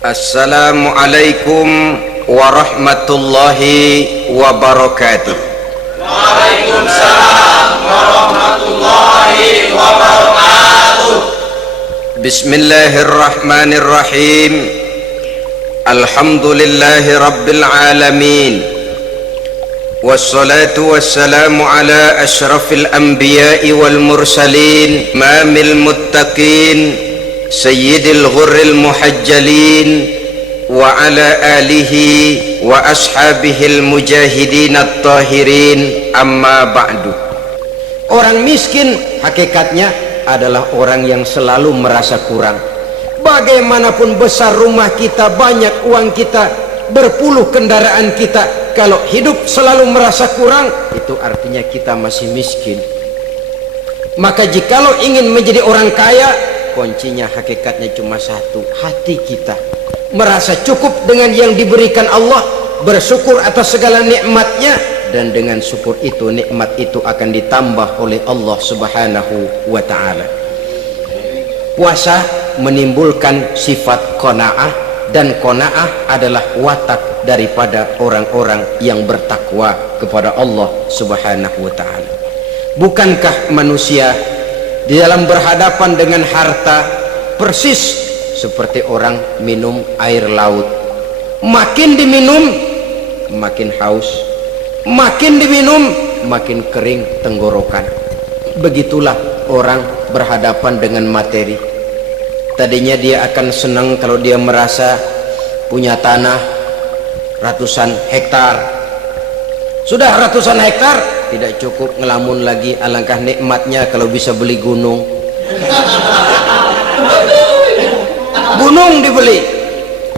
Assalamualaikum warahmatullahi wabarakatuh. Waalaikumsalam warahmatullahi wabarakatuh. Bismillahirrahmanirrahim. Alhamdulillahi rabbil alamin. Wassalatu wassalamu ala ashrafil anbiya'i wal mursalin, imamil muttaqin, sayyidil ghurril muhajjalin, wa ala alihi wa ashabihil mujahidin at-tahirin, amma ba'du. Orang miskin hakikatnya adalah orang yang selalu merasa kurang. Bagaimanapun besar rumah kita, banyak uang kita, berpuluh kendaraan kita, kalau hidup selalu merasa kurang, itu artinya kita masih miskin. Maka jikalau ingin menjadi orang kaya, kuncinya hakikatnya cuma satu, hati kita merasa cukup dengan yang diberikan Allah, bersyukur atas segala nikmatnya, dan dengan syukur itu nikmat itu akan ditambah oleh Allah Subhanahu wa ta'ala. Puasa menimbulkan sifat qanaah, dan qanaah adalah watak daripada orang-orang yang bertakwa kepada Allah Subhanahu wa ta'ala. Bukankah manusia di dalam berhadapan dengan harta persis seperti orang minum air laut? Makin diminum makin haus, makin diminum makin kering tenggorokan. Begitulah orang berhadapan dengan materi. Tadinya dia akan senang kalau dia merasa punya tanah ratusan hektar. Sudah ratusan hektar tidak cukup, ngelamun lagi, alangkah nikmatnya kalau bisa beli gunung. Gunung dibeli,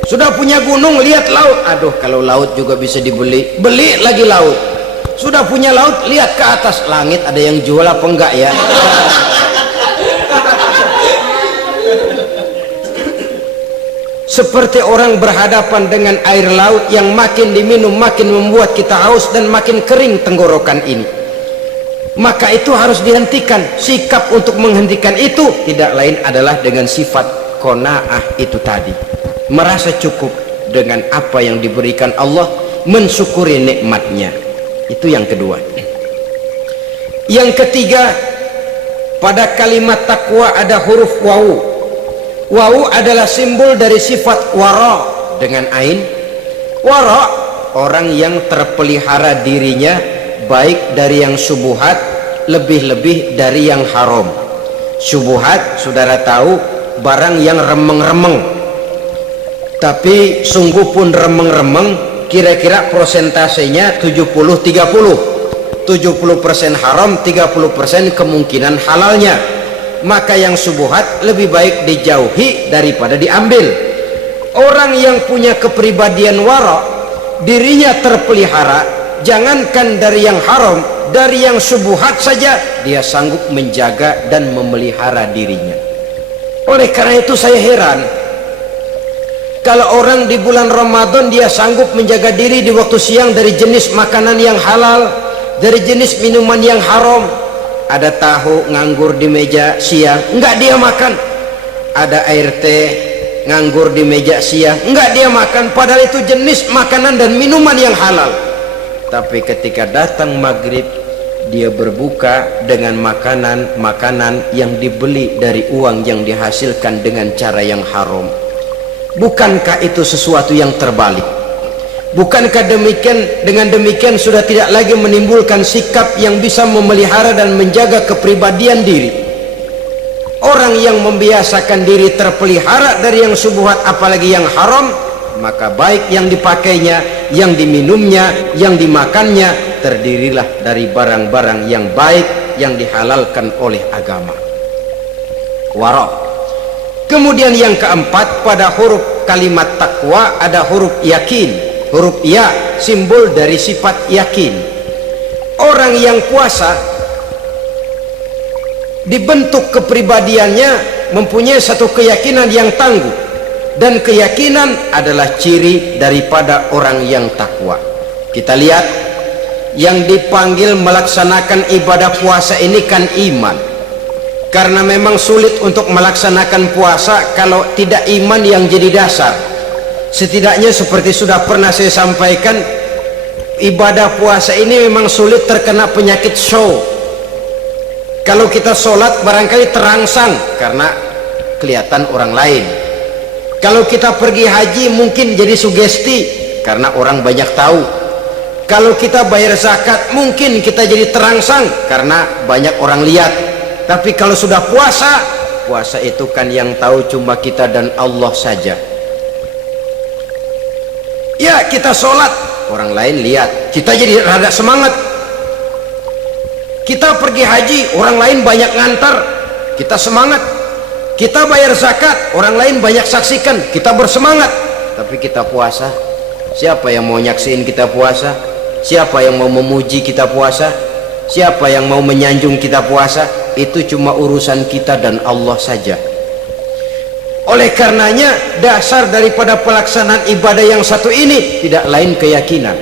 sudah punya gunung, lihat laut, aduh kalau laut juga bisa dibeli, beli lagi laut. Sudah punya laut, lihat ke atas, langit ada yang jual apa enggak ya? Seperti orang berhadapan dengan air laut yang makin diminum makin membuat kita haus dan makin kering tenggorokan ini. Maka itu harus dihentikan. Sikap untuk menghentikan itu tidak lain adalah dengan sifat qanaah itu tadi, merasa cukup dengan apa yang diberikan Allah, mensyukuri nikmatnya. Itu yang kedua. Yang ketiga, pada kalimat takwa ada huruf wawu. Wawu adalah simbol dari sifat wara dengan ain. Wara, orang yang terpelihara dirinya baik dari yang syubhat, lebih-lebih dari yang haram. Syubhat saudara tahu, barang yang remeng-remeng, tapi sungguh pun remeng-remeng, kira-kira prosentasenya 70-30, 70% haram, 30% kemungkinan halalnya. Maka yang syubhat lebih baik dijauhi daripada diambil. Orang yang punya kepribadian wara, dirinya terpelihara, jangankan dari yang haram, dari yang syubhat saja dia sanggup menjaga dan memelihara dirinya. Oleh karena itu saya heran kalau orang di bulan Ramadan dia sanggup menjaga diri di waktu siang dari jenis makanan yang halal, dari jenis minuman yang haram. Ada tahu nganggur di meja siang, enggak dia makan. Ada air teh nganggur di meja siang, enggak dia makan, padahal itu jenis makanan dan minuman yang halal. Tapi ketika datang maghrib, dia berbuka dengan makanan-makanan yang dibeli dari uang yang dihasilkan dengan cara yang haram. Bukankah itu sesuatu yang terbalik? Bukankah dengan demikian sudah tidak lagi menimbulkan sikap yang bisa memelihara dan menjaga kepribadian diri? Orang yang membiasakan diri terpelihara dari yang syubhat apalagi yang haram, maka baik yang dipakainya, yang diminumnya, yang dimakannya terdirilah dari barang-barang yang baik yang dihalalkan oleh agama. Wara. Kemudian yang keempat, pada huruf kalimat takwa ada huruf yakin. Huruf ya simbol dari sifat yakin. Orang yang puasa dibentuk kepribadiannya mempunyai satu keyakinan yang tangguh, dan keyakinan adalah ciri daripada orang yang takwa. Kita lihat yang dipanggil melaksanakan ibadah puasa ini kan iman. Karena memang sulit untuk melaksanakan puasa kalau tidak iman yang jadi dasar. Setidaknya seperti sudah pernah saya sampaikan, ibadah puasa ini memang sulit terkena penyakit show. Kalau kita sholat barangkali terangsang karena kelihatan orang lain. Kalau kita pergi haji mungkin jadi sugesti karena orang banyak tahu. Kalau kita bayar zakat mungkin kita jadi terangsang karena banyak orang lihat. Tapi kalau sudah puasa, puasa itu kan yang tahu cuma kita dan Allah saja. Ya, kita sholat, orang lain lihat, kita jadi rada semangat. Kita pergi haji, orang lain banyak ngantar, kita semangat. Kita bayar zakat, orang lain banyak saksikan, kita bersemangat. Tapi kita puasa, siapa yang mau nyaksiin kita puasa? Siapa yang mau memuji kita puasa? Siapa yang mau menyanjung kita puasa? Itu cuma urusan kita dan Allah saja. Oleh karenanya, dasar daripada pelaksanaan ibadah yang satu ini tidak lain keyakinan.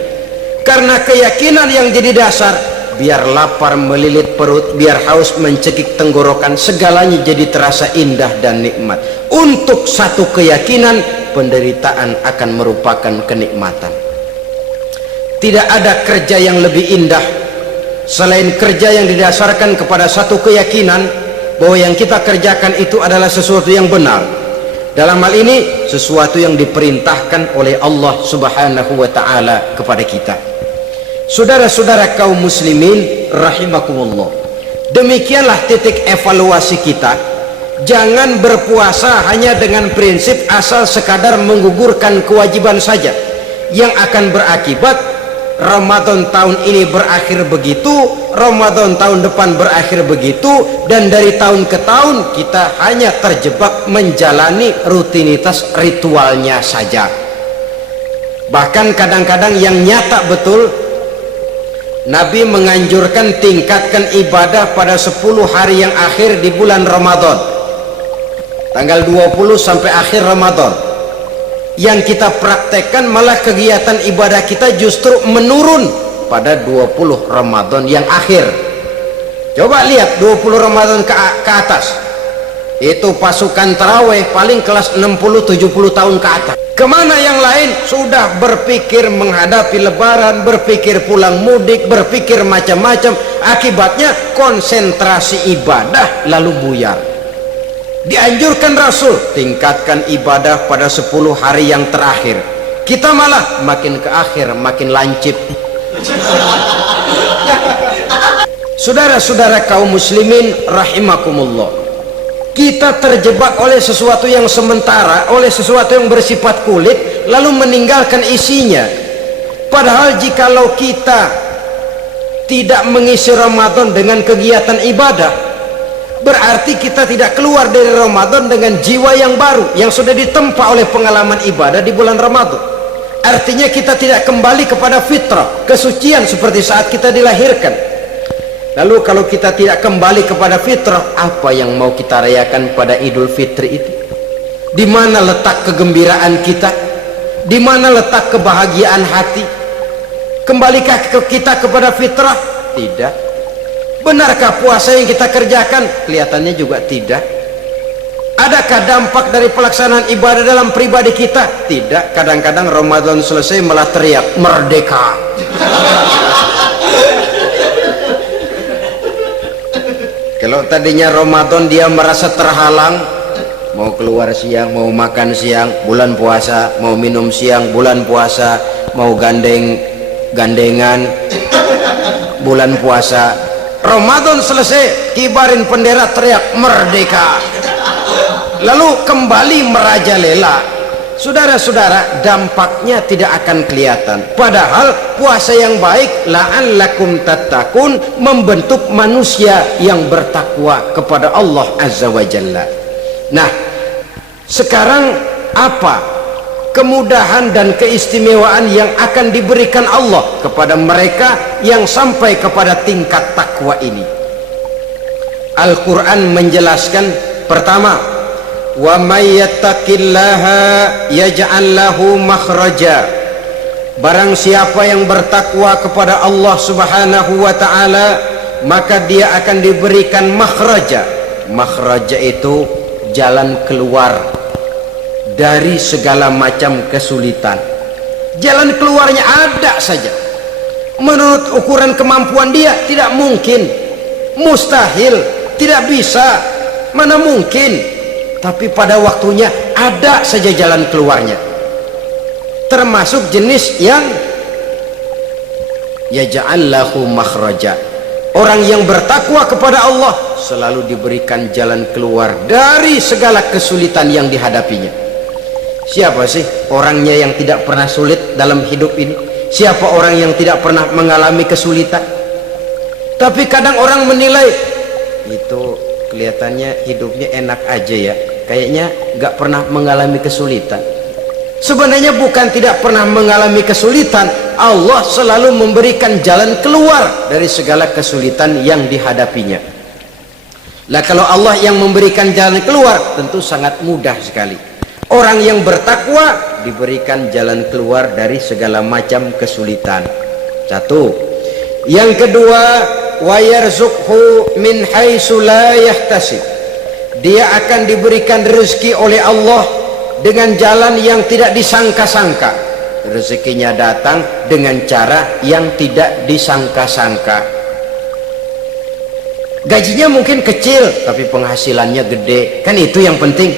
Karena keyakinan yang jadi dasar, biar lapar melilit perut, biar haus mencekik tenggorokan, segalanya jadi terasa indah dan nikmat. Untuk satu keyakinan, penderitaan akan merupakan kenikmatan. Tidak ada kerja yang lebih indah selain kerja yang didasarkan kepada satu keyakinan bahwa yang kita kerjakan itu adalah sesuatu yang benar. Dalam hal ini sesuatu yang diperintahkan oleh Allah Subhanahu wa ta'ala kepada kita. Saudara-saudara kaum muslimin rahimakumullah, demikianlah titik evaluasi kita. Jangan berpuasa hanya dengan prinsip asal sekadar menggugurkan kewajiban saja, yang akan berakibat Ramadan tahun ini berakhir begitu, Ramadan tahun depan berakhir begitu, dan dari tahun ke tahun kita hanya terjebak menjalani rutinitas ritualnya saja. Bahkan kadang-kadang yang nyata betul, Nabi menganjurkan tingkatkan ibadah pada 10 hari yang akhir di bulan Ramadan, tanggal 20 sampai akhir Ramadan. Yang kita praktekkan malah kegiatan ibadah kita justru menurun pada 20 Ramadan yang akhir. Coba lihat 20 Ramadan ke atas, itu pasukan tarawih paling kelas 60-70 tahun ke atas. Kemana yang lain? Sudah berpikir menghadapi lebaran, berpikir pulang mudik, berpikir macam-macam. Akibatnya konsentrasi ibadah lalu buyar. Dianjurkan Rasul tingkatkan ibadah pada 10 hari yang terakhir. Kita malah makin ke akhir makin lancip. Saudara-saudara kaum muslimin rahimakumullah, kita terjebak oleh sesuatu yang sementara, oleh sesuatu yang bersifat kulit, lalu meninggalkan isinya. Padahal jikalau kita tidak mengisi Ramadan dengan kegiatan ibadah, berarti kita tidak keluar dari Ramadan dengan jiwa yang baru yang sudah ditempa oleh pengalaman ibadah di bulan Ramadan. Artinya kita tidak kembali kepada fitrah, kesucian seperti saat kita dilahirkan. Lalu kalau kita tidak kembali kepada fitrah, apa yang mau kita rayakan pada Idul Fitri itu? Di mana letak kegembiraan kita? Di mana letak kebahagiaan hati? Kembalikah kita kepada fitrah? Tidak. Benarkah puasa yang kita kerjakan? Kelihatannya juga tidak. Adakah dampak dari pelaksanaan ibadah dalam pribadi kita? Tidak. Kadang-kadang Ramadan selesai malah teriak merdeka. Kalau tadinya Ramadan dia merasa terhalang, mau keluar siang, mau makan siang, bulan puasa, mau minum siang, bulan puasa, mau gandengan, bulan puasa. Ramadan selesai, kibarin bendera, teriak merdeka, lalu kembali merajalela. Saudara-saudara, dampaknya tidak akan kelihatan. Padahal puasa yang baik, la'allakum tattaqun, membentuk manusia yang bertakwa kepada Allah Azza wa Jalla. Nah, sekarang apa kemudahan dan keistimewaan yang akan diberikan Allah kepada mereka yang sampai kepada tingkat takwa ini? Al-Quran menjelaskan, pertama, wa may yattaqillaha yaj'al lahu makhraja. Barang siapa yang bertakwa kepada Allah Subhanahu wa ta'ala, maka dia akan diberikan makhraja. Makhraja itu jalan keluar dari segala macam kesulitan. Jalan keluarnya ada saja. Menurut ukuran kemampuan dia tidak mungkin, mustahil, tidak bisa, mana mungkin. Tapi pada waktunya ada saja jalan keluarnya. Termasuk jenis yang yaj'al lahu makhraja. Orang yang bertakwa kepada Allah selalu diberikan jalan keluar dari segala kesulitan yang dihadapinya. Siapa sih orangnya yang tidak pernah sulit dalam hidup ini? Siapa orang yang tidak pernah mengalami kesulitan? Tapi kadang orang menilai itu kelihatannya hidupnya enak aja ya, kayaknya nggak pernah mengalami kesulitan. Sebenarnya bukan tidak pernah mengalami kesulitan, Allah selalu memberikan jalan keluar dari segala kesulitan yang dihadapinya. Lah kalau Allah yang memberikan jalan keluar, tentu sangat mudah sekali. Orang yang bertakwa diberikan jalan keluar dari segala macam kesulitan. Satu. Yang kedua, wa yarzuqhu min haitsu la yahtasib. Dia akan diberikan rezeki oleh Allah dengan jalan yang tidak disangka-sangka. Rezekinya datang dengan cara yang tidak disangka-sangka. Gajinya mungkin kecil tapi penghasilannya gede, kan itu yang penting.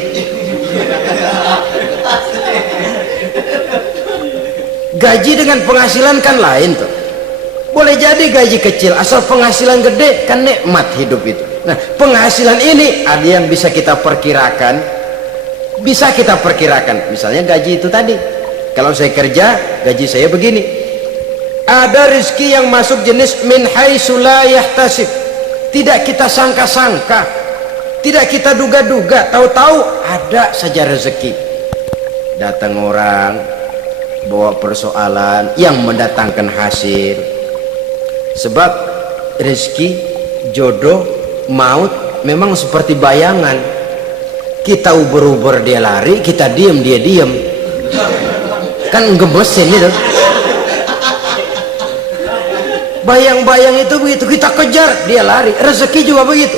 Gaji dengan penghasilan kan lain tuh. Boleh jadi gaji kecil asal penghasilan gede, kan nikmat hidup itu. Nah, penghasilan ini ada yang bisa kita perkirakan. Bisa kita perkirakan, misalnya gaji itu tadi. Kalau saya kerja, gaji saya begini. Ada rezeki yang masuk jenis min haitsu la yahtasib. Tidak kita sangka-sangka, tidak kita duga-duga, tahu-tahu ada saja rezeki. Datang orang bawa persoalan yang mendatangkan hasil. Sebab rezeki, jodoh, maut memang seperti bayangan. Kita uber-uber dia lari, kita diem dia diem, kan ngebesin itu. Bayang-bayang itu begitu, kita kejar dia lari. Rezeki juga begitu,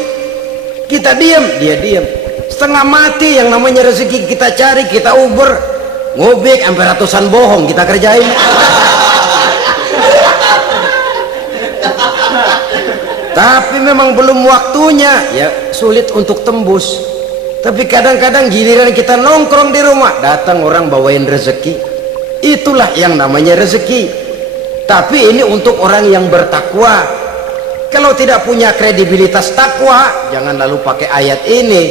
kita diem dia diem. Setengah mati yang namanya rezeki kita cari, kita uber, ngobek sampai ratusan bohong kita kerjain. Tapi memang belum waktunya, ya sulit untuk tembus. Tapi kadang-kadang giliran kita nongkrong di rumah, datang orang bawain rezeki. Itulah yang namanya rezeki. Tapi ini untuk orang yang bertakwa. Kalau tidak punya kredibilitas takwa, jangan lalu pakai ayat ini.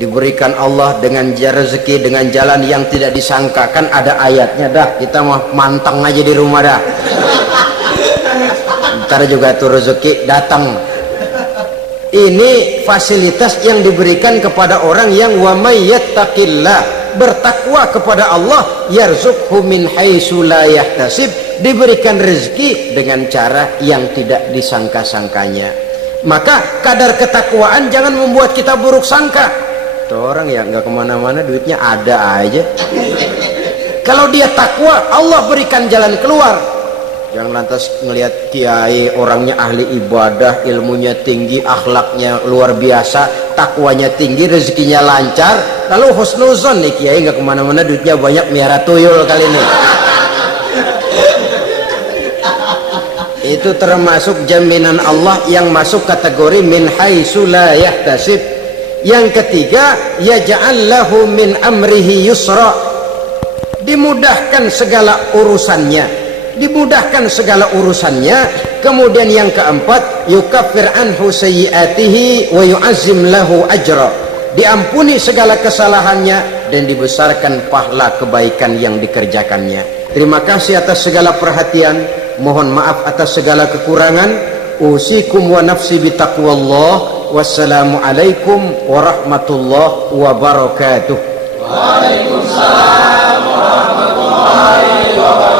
Diberikan Allah dengan rezeki dengan jalan yang tidak disangka. Kan ada ayatnya dah, kita mah manteng aja di rumah dah. Ntar juga tuh rezeki datang. Ini fasilitas yang diberikan kepada orang yang wa may yattaqillah, bertakwa kepada Allah, yarzuqhu min haitsu la yahtasib, diberikan rezeki dengan cara yang tidak disangka-sangkanya. Maka kadar ketakwaan jangan membuat kita buruk sangka. Tuh orang ya nggak kemana-mana, duitnya ada aja. Kalau dia takwa, Allah berikan jalan keluar. Jangan lantas ngelihat kiai orangnya ahli ibadah, ilmunya tinggi, akhlaknya luar biasa, takwanya tinggi, rezekinya lancar, lalu husnuzon nih kiai nggak kemana-mana, duitnya banyak, miara tuyul kali ini. Itu termasuk jaminan Allah yang masuk kategori min haitsu la yahtasib. Yang ketiga, yaj'al lahu min amrihi yusra, dimudahkan segala urusannya, dimudahkan segala urusannya. Kemudian yang keempat, yukaffir anhu sayyiatihi wa yu'azzim lahu ajra, diampuni segala kesalahannya dan dibesarkan pahala kebaikan yang dikerjakannya. Terima kasih atas segala perhatian, mohon maaf atas segala kekurangan. Usikum wa nafsi bitaqwallah. Wassalamualaikum warahmatullahi wabarakatuh. Waalaikumsalam warahmatullahi wabarakatuh.